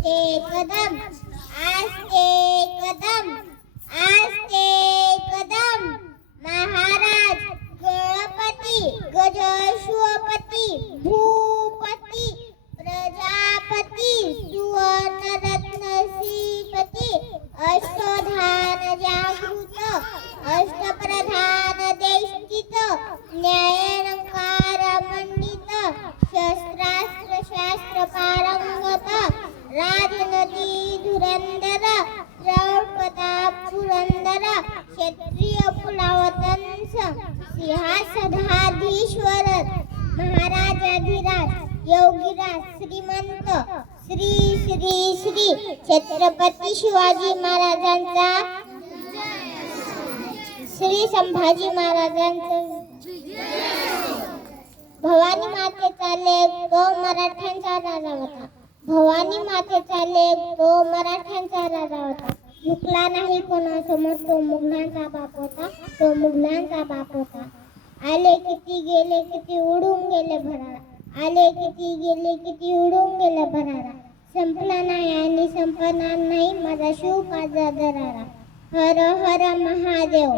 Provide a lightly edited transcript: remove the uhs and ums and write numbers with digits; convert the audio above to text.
कदम आस्ते कदम आस्ते कदम महाराज गणपती गजश्वपती भूपती प्रजापती सुवर्णरत्न श्रीपती अष्टधान जागृत अष्टप्रधान देशकित न्यायालंकार मंडित शस्त्रास्त्र शास्त्र पारंगत राजनदी धुरंधर प्रताप पुरंदर क्षत्रिय पुलावतंस सिंहासनाधीश्वर महाराजाधिराज योगीराज श्रीमंत श्री श्री श्री छत्रपती शिवाजी महाराजांचा श्री संभाजी महाराजांचा भवानी मातेचा लेक तो मराठ्यांचा राजा होता. भवानी मातेचा लेक तो मराठ्यांचा राजा होता. झुकला नाही कोणासमोर तो मुघलांचा बाप होता. तो मुघलांचा बाप होता. आले किती गेले किती उडून गेले भरारा. आले किती गेले किती उडून गेले भरारा. संपला नाही आणि संपणार नाही माझा शिवकाचा दरारा. हर हर महादेव.